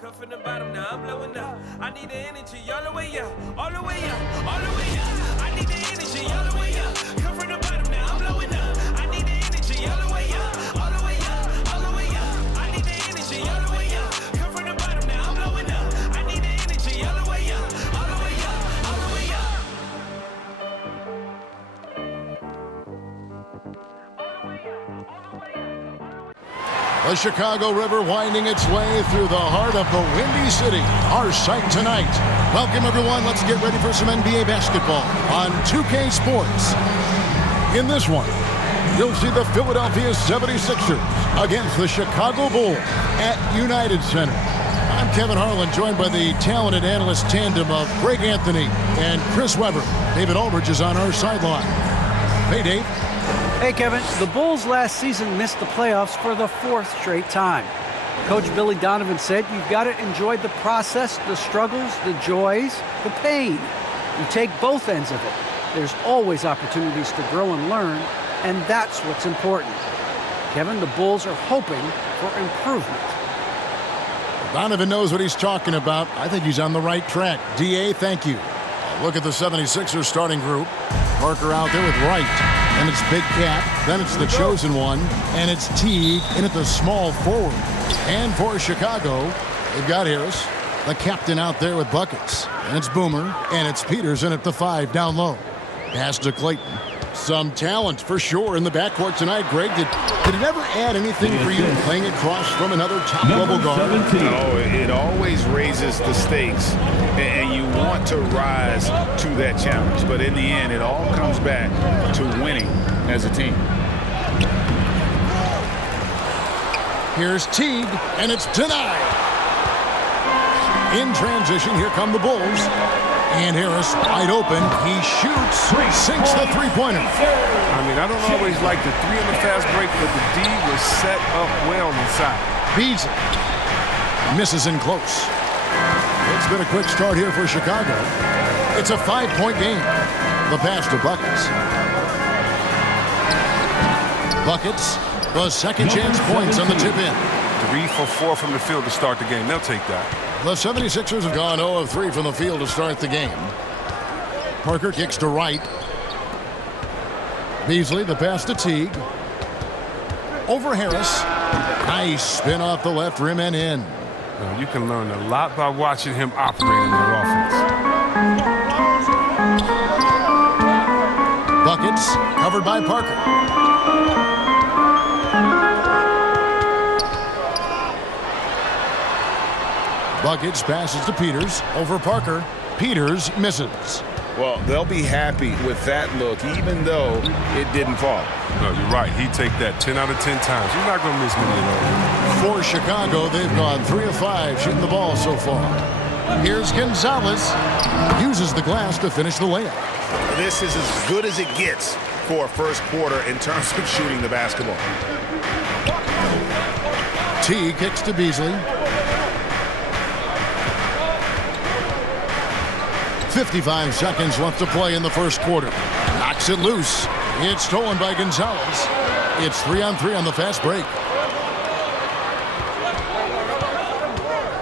Come from the bottom, now I'm blowing up. I need the energy all the way up, all the way up, all the way up. I need the energy all the way up. Come from the bottom, now I'm blowing up. I need the energy all the way up, all the way up, all the way up. I need the energy all the way up. Come from the bottom, now I'm blowing up. I need the energy all the way up, all the way up, all the way up. The Chicago River winding its way through the heart of the Windy City. Our sight tonight. Welcome, everyone. Let's get ready for some NBA basketball on 2K Sports. In this one, you'll see the Philadelphia 76ers against the Chicago Bulls at United Center. I'm Kevin Harlan, joined by the talented analyst tandem of Greg Anthony and Chris Webber. David Aldridge is on our sideline. Hey, Dave. Hey, Kevin. The Bulls last season missed the playoffs for the 4th straight time. Coach Billy Donovan said you've got to enjoy the process, the struggles, the joys, the pain. You take both ends of it. There's always opportunities to grow and learn, and that's what's important. Kevin, the Bulls are hoping for improvement. Donovan knows what he's talking about. I think he's on the right track. D.A., thank you. Look at the 76ers starting group. Parker out there with Wright. And it's Big Cat. Then it's the chosen one. And it's Teague in at the small forward. And for Chicago, they've got Harris, the captain out there with buckets. And it's Boomer. And it's Peters in at the 5 down low. Pass to Clayton. Some talent for sure in the backcourt tonight. Greg, did it ever add anything for you playing across from another top-level guard? No, it always raises the stakes, and you want to rise to that challenge. But in the end, it all comes back to winning as a team. Here's Teague, and it's denied. In transition, here come the Bulls. And Harris wide open. He shoots, sinks the three-pointer. I mean, I don't always like the 3 in the fast break, but the D was set up well inside. Beatles misses in close. It's been a quick start here for Chicago. It's a 5-point game. The pass to Buckets. Buckets, the second chance points on the tip in. 3 for 4 from the field to start the game. They'll take that. The 76ers have gone 0 of 3 from the field to start the game. Parker kicks to Wright. Beasley, the pass to Teague. Over Harris. Nice spin off the left rim and in. You can learn a lot by watching him operate in their offense. Buckets covered by Parker. Buckets passes to Peters over Parker. Peters misses. Well, they'll be happy with that look, even though it didn't fall. No, you're right. He'd take that 10 out of 10 times. You're not going to miss many of those. For Chicago, they've gone 3 of 5 shooting the ball so far. Here's Gonzalez. Uses the glass to finish the layup. This is as good as it gets for first quarter in terms of shooting the basketball. T kicks to Beasley. 55 seconds left to play in the first quarter. Knocks it loose. It's stolen by Gonzalez. It's 3-on-3 on the fast break.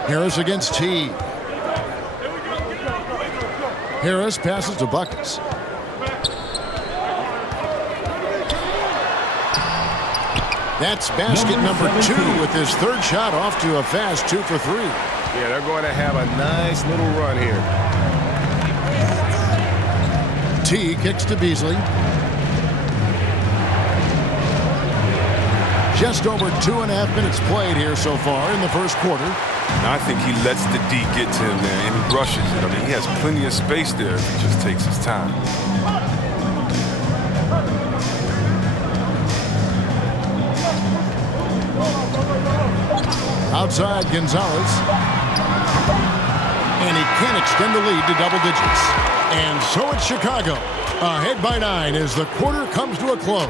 Harris against T. Harris passes to Buckets. That's basket number 2 with his third shot off to a fast 2 for 3. Yeah, they're going to have a nice little run here. T kicks to Beasley. Just over 2.5 minutes played here so far in the first quarter. Now, I think he lets the D get to him there, and he rushes it. I mean, he has plenty of space there if he just takes his time. Outside, Gonzalez. And he can extend the lead to double digits. And so it's Chicago, ahead by 9 as the quarter comes to a close.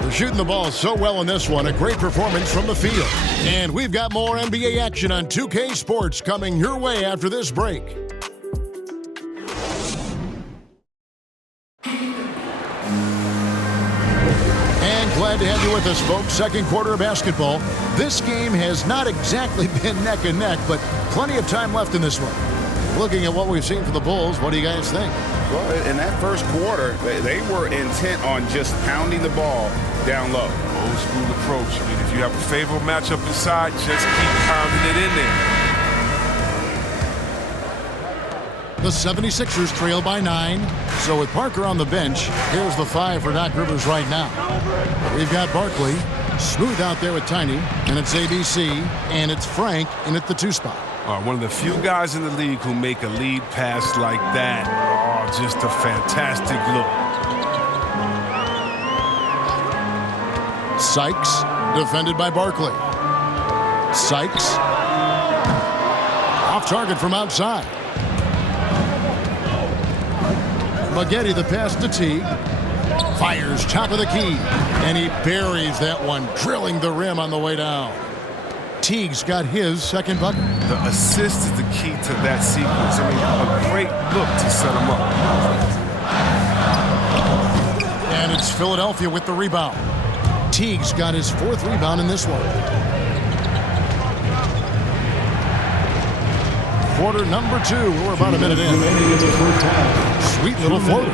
They're shooting the ball so well in this one, a great performance from the field. And we've got more NBA action on 2K Sports coming your way after this break. And glad Glad to have you with us, folks. Second quarter of basketball. This game has not exactly been neck and neck, but plenty of time left in this one. Looking at what we've seen for the Bulls, what do you guys think? Well, in that first quarter, they were intent on just pounding the ball down low. Old school approach. I mean, if you have a favorable matchup inside, just keep pounding it in there. The 76ers trail by 9. So with Parker on the bench, here's the 5 for Doc Rivers right now. We've got Barkley, smooth out there with Tiny, and it's ABC, and it's Frank in at the 2 spot. One of the few guys in the league who make a lead pass like that. Oh, just a fantastic look. Sykes, defended by Barkley. Sykes, off target from outside. Maggette, the pass to Teague. Fires top of the key, and he buries that one, drilling the rim on the way down. Teague's got his second bucket. The assist is the key to that sequence. I mean, a great look to set him up. And it's Philadelphia with the rebound. Teague's got his 4th rebound in this one. Quarter number 2. We're about a minute in. Sweet little floater.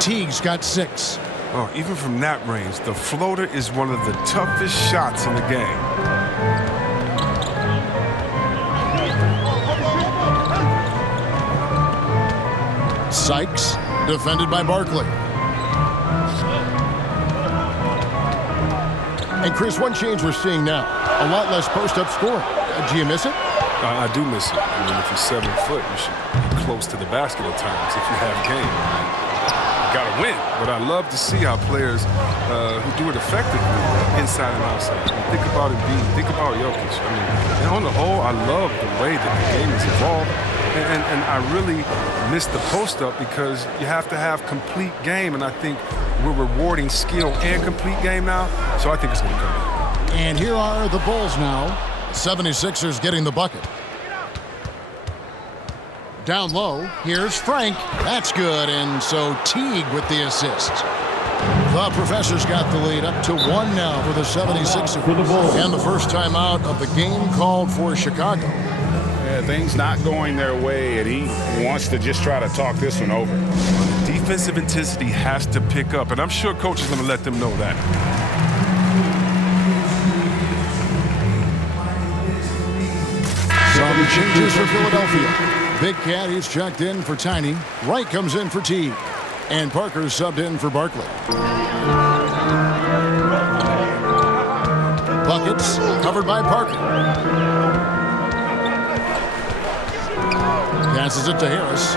Teague's got 6. Oh, even from that range, the floater is one of the toughest shots in the game. Sykes, defended by Barkley. And Chris, one change we're seeing now, a lot less post-up scoring. Do you miss it? I do miss it. I mean, if you're 7 foot, you should be close to the basket at times if you have game. You got to win. But I love to see how players who do it effectively inside and outside. I mean, think about Embiid. Think about Jokic. I mean, and on the whole, I love the way that the game is evolved. And I really miss the post-up because you have to have complete game. And I think we're rewarding skill and complete game now. So I think it's going to come in. And here are the Bulls now. 76ers getting the bucket. Down low, here's Frank. That's good, and so Teague with the assist. The Professor's got the lead up to 1 now for the 76ers. And the first time out of the game called for Chicago. Yeah, things not going their way, and he wants to just try to talk this one over. Defensive intensity has to pick up, and I'm sure coach is going to let them know that. Some changes for Philadelphia. Big Cat, he's checked in for Tiny. Wright comes in for Teague. And Parker's subbed in for Barkley. Buckets covered by Parker. Passes it to Harris.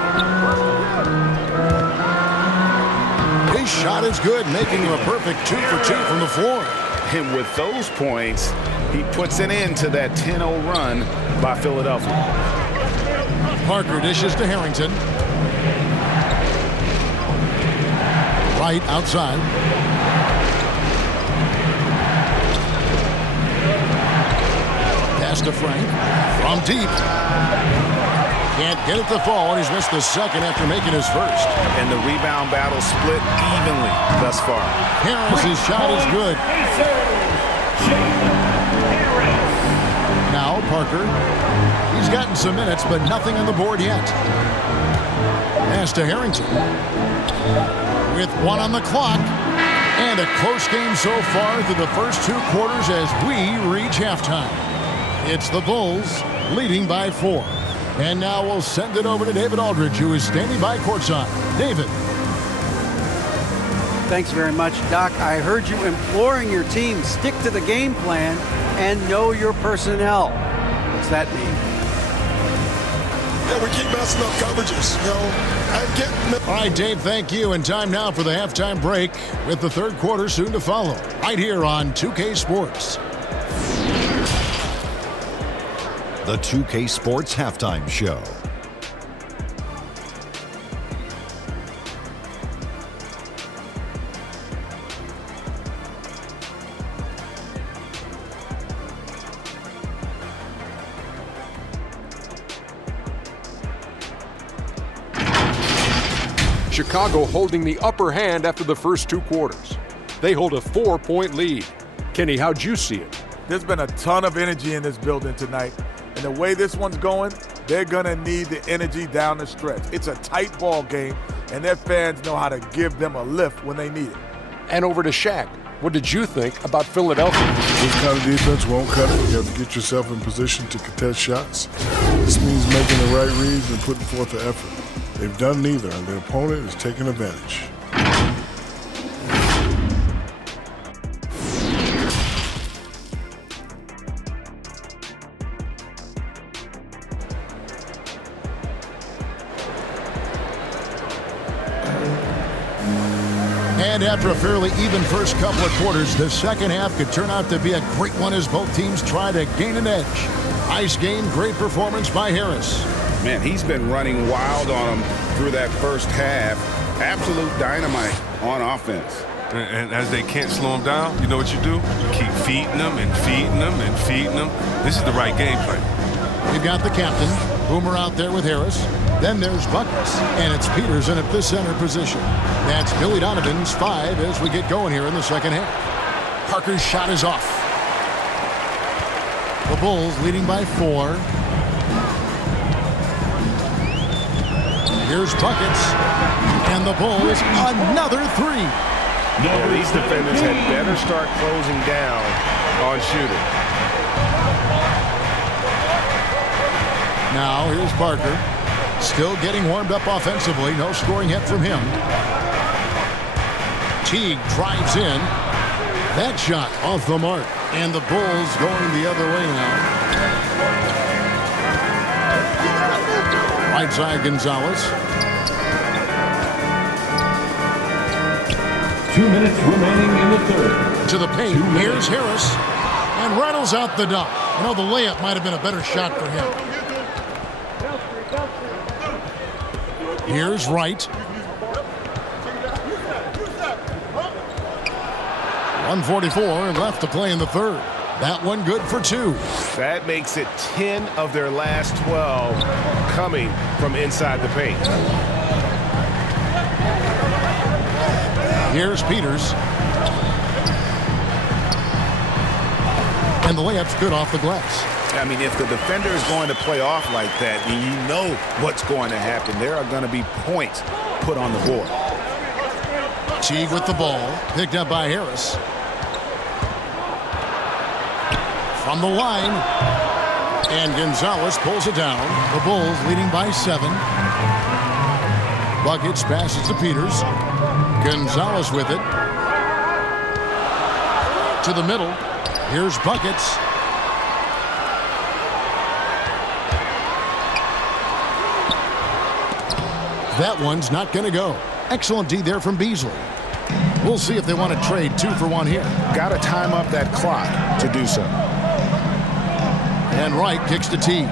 His shot is good, making him a perfect 2 for 2 from the floor. And with those points, he puts an end to that 10-0 run by Philadelphia. Parker dishes to Harrington. Right outside. Pass to Frank. From deep. Can't get it to fall, and he's missed the second after making his first. And the rebound battle split evenly thus far. Harris' shot is good. Now Parker. He's gotten some minutes, but nothing on the board yet. Pass to Harrington. With 1 on the clock. And a close game so far through the first 2 quarters as we reach halftime. It's the Bulls leading by 4. And now we'll send it over to David Aldridge, who is standing by courtside. David. Thanks very much, Doc. I heard you imploring your team stick to the game plan and know your personnel. What's that mean? Yeah, we keep messing up coverages, you know. All right, Dave, thank you. And time now for the halftime break with the third quarter soon to follow. Right here on 2K Sports. The 2K Sports Halftime Show. Chicago holding the upper hand after the first 2 quarters. they hold a 4-point lead. Kenny, how'd you see it? There's been a ton of energy in this building tonight. And the way this one's going, they're going to need the energy down the stretch. It's a tight ball game, and their fans know how to give them a lift when they need it. And over to Shaq. What did you think about Philadelphia? This kind of defense won't cut it. You have to get yourself in position to contest shots. This means making the right reads and putting forth the effort. They've done neither, and their opponent is taking advantage. And after a fairly even first couple of quarters, the second half could turn out to be a great one as both teams try to gain an edge. Nice game, great performance by Harris. Man, he's been running wild on them through that first half. Absolute dynamite on offense. And as they can't slow him down, you know what you do? You keep feeding them and feeding them and feeding them. This is the right game plan. We've got the captain, Boomer, out there with Harris. Then there's Buckets, and it's Peterson at the center position. That's Billy Donovan's 5 as we get going here in the second half. Parker's shot is off. The Bulls leading by 4. Here's Buckets, and the Bulls another 3. Yeah, these defenders had better start closing down on shooting. Now here's Parker. Still getting warmed up offensively. No scoring yet from him. Teague drives in. That shot off the mark. And the Bulls going the other way now. Right side Gonzalez. 2 minutes remaining in the third. To the paint. Here's Harris. And rattles out the dunk. You know, the layup might have been a better shot for him. Here's Wright. 1:44 left to play in the third. That one good for 2. That makes it 10 of their last 12 coming from inside the paint. Here's Peters. And the layup's good off the glass. I mean, if the defender is going to play off like that, then you know what's going to happen. There are going to be points put on the board. Teague with the ball, picked up by Harris. From the line, and Gonzalez pulls it down. The Bulls leading by 7. Buckets passes to Peters. Gonzalez with it. To the middle. Here's Buckets. That one's not going to go. Excellent D there from Beasley. We'll see if they want to trade 2 for 1 here. Got to time up that clock to do so. And Wright kicks to Teague.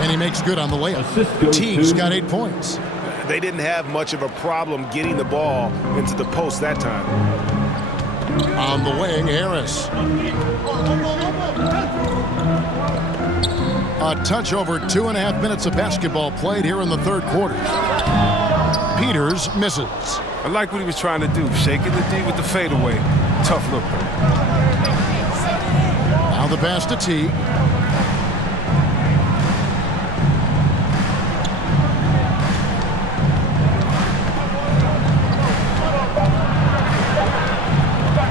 And he makes good on the layup. Teague's got 8 points. They didn't have much of a problem getting the ball into the post that time. On the wing, Harris. A touch over 2.5 minutes of basketball played here in the third quarter. Peters misses. I like what he was trying to do, shaking the D with the fadeaway. Tough look, though. Now the pass to Teague.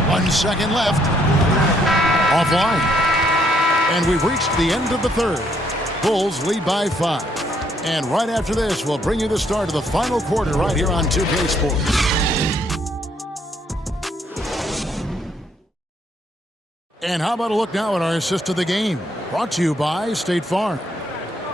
One second left. Offline. And we've reached the end of the third. Bulls lead by 5. And right after this, we'll bring you the start of the final quarter right here on 2K Sports. And how about a look now at our assist of the game? Brought to you by State Farm.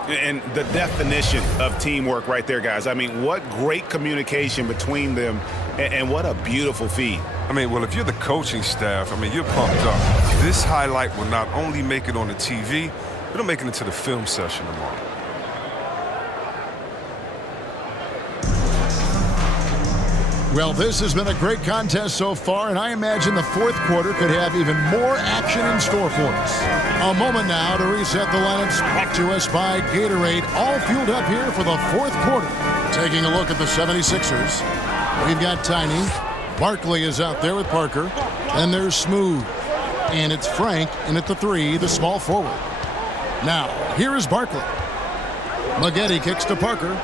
And the definition of teamwork right there, guys. I mean, what great communication between them, and what a beautiful feed. I mean, well, if you're the coaching staff, I mean, you're pumped up. This highlight will not only make it on the TV, it'll make it into the film session tomorrow. Well, this has been a great contest so far, and I imagine the fourth quarter could have even more action in store for us. A moment now to reset the lineups, brought to us by Gatorade, all fueled up here for the fourth quarter. Taking a look at the 76ers, we've got Tiny, Barkley is out there with Parker. And there's Smooth. And it's Frank in at the 3, the small forward. Now, here is Barkley. Maggette kicks to Parker.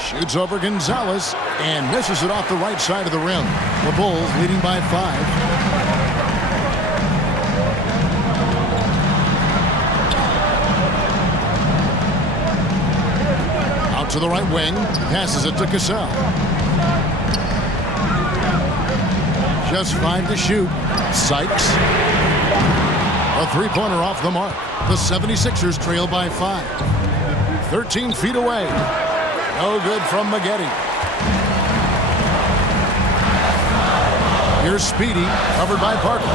Shoots over Gonzalez and misses it off the right side of the rim. The Bulls leading by 5. Out to the right wing. Passes it to Cassell. Just 5 to shoot. Sykes. A three-pointer off the mark. The 76ers trail by 5. 13 feet away. No good from Maggette. Here's Speedy, covered by Parker.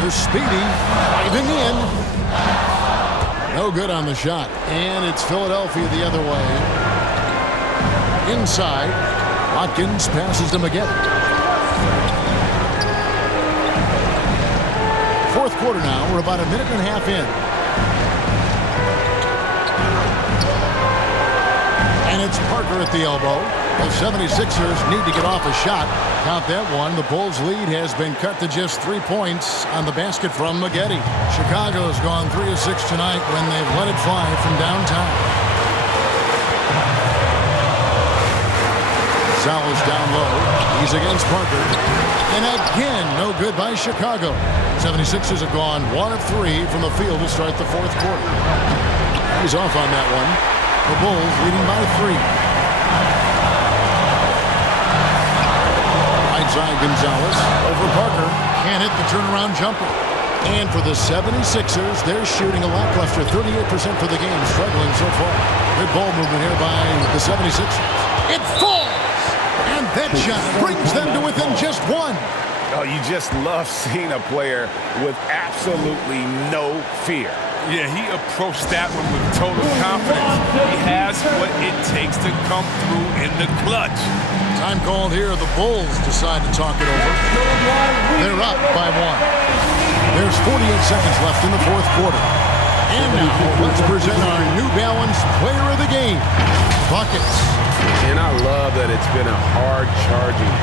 Here's Speedy, driving in. No good on the shot. And it's Philadelphia the other way. Inside, Watkins passes to Maggette. Fourth quarter now. We're about a minute and a half in. And it's Parker at the elbow. The 76ers need to get off a shot. Count that one. The Bulls' lead has been cut to just 3 points on the basket from Maggette. Chicago's gone 3 of 6 tonight when they've let it fly from downtown. Sal's down low. He's against Parker. And again, no good by Chicago. 76ers have gone 1 of 3 from the field to start the fourth quarter. He's off on that one. The Bulls leading by 3. Right side Gonzalez over Parker. Can't hit the turnaround jumper. And for the 76ers, they're shooting a lackluster 38% for the game, struggling so far. Good ball movement here by the 76ers. It falls! And that shot brings them to within just 1. Oh, you just love seeing a player with absolutely no fear. Yeah, he approached that one with total confidence. He has what it takes to come through in the clutch. Time called here. The Bulls decide to talk it over. They're up by 1. There's 48 seconds left in the fourth quarter. And now, let's present our New Balance player of the game, Buckets. And I love that it's been a hard-charging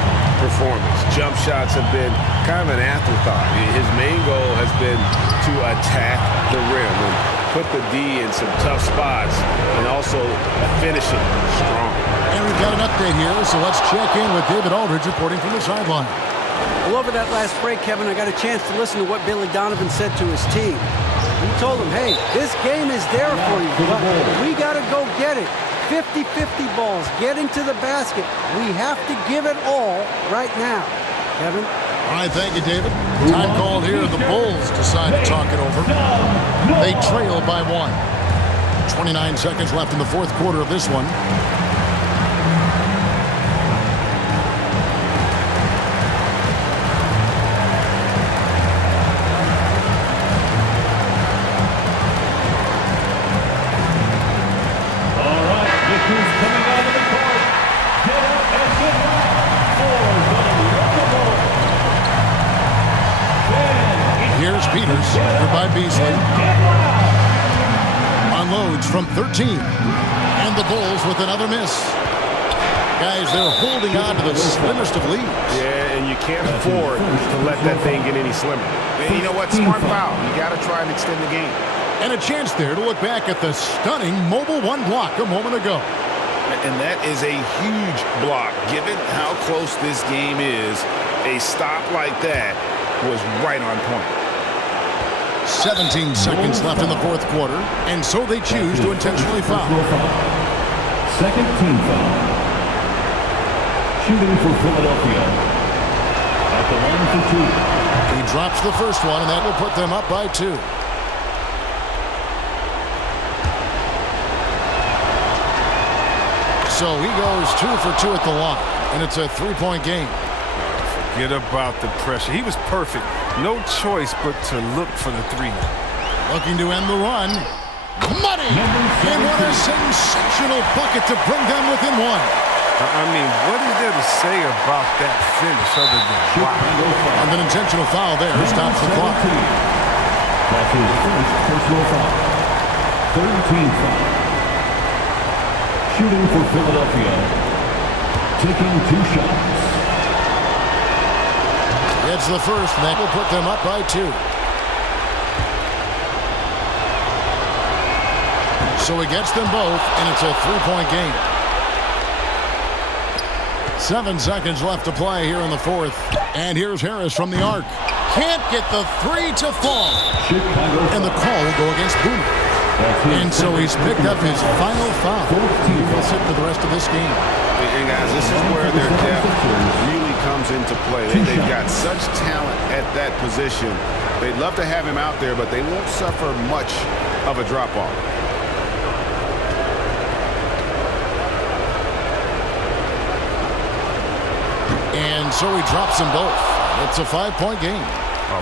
performance. Jump shots have been kind of an afterthought. His main goal has been to attack the rim and put the D in some tough spots and also finish it strong. And we've got an update here, so let's check in with David Aldridge reporting from the sideline. Well, over that last break, Kevin, I got a chance to listen to what Billy Donovan said to his team. He told them, hey, this game is there for you, but we got to go get it. 50-50 balls, getting to the basket. We have to give it all right now. Kevin? All right, thank you, David. Time called here. The Bulls decide to talk it over. They trail by 1. 29 seconds left in the fourth quarter of this one. By Beasley. Unloads from 13. And the Bulls with another miss. Guys, they're holding on to the slimmest of leads. Yeah, and you can't afford to let that thing get any slimmer. And you know what? Smart foul. You got to try and extend the game. And a chance there to look back at the stunning mobile 1 block a moment ago. And that is a huge block. Given how close this game is, a stop like that was right on point. 17 seconds left in the fourth quarter, and so they choose to intentionally foul. Second team foul. Shooting for Philadelphia. At the line for 2. He drops the first one, and that will put them up by 2. So he goes 2 for 2 at the line, and it's a 3-point game. Forget about the pressure. He was perfect. No choice but to look for the 3. Looking to end the run. Money! And what a sensational bucket to bring them within 1. I mean, what is there to say about that finish other than wow? And an intentional foul there stops the clock. That's his first personal foul. 13 foul. Shooting for Philadelphia. Taking 2 shots. It's the first, and that will put them up by 2. So he gets them both, and it's a 3-point game. 7 seconds left to play here in the 4th. And here's Harris from the arc. Can't get the 3 to fall. And the call will go against Boomer. And so he's picked up his final foul. He will sit for the rest of this game. And guys, this is where their depth really comes into play. They've got such talent at that position. They'd love to have him out there, but they won't suffer much of a drop-off. And so he drops them both. It's a 5-point game.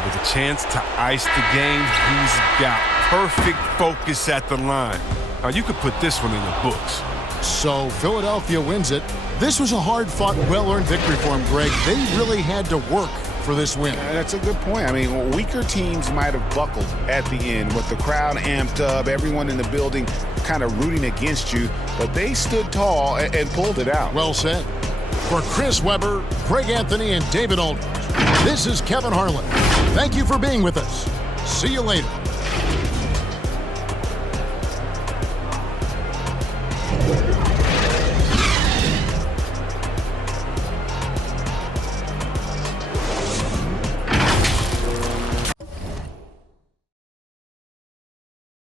With a chance to ice the game, he's got perfect focus at the line. Now, you could put this one in the books. So Philadelphia wins it. This was a hard-fought, well-earned victory for him, Greg. They really had to work for this win. That's a good point. I mean, weaker teams might have buckled at the end with the crowd amped up, everyone in the building kind of rooting against you, but they stood tall and pulled it out. Well said. For Chris Webber, Greg Anthony, and David Aldridge, this is Kevin Harlan. Thank you for being with us. See you later.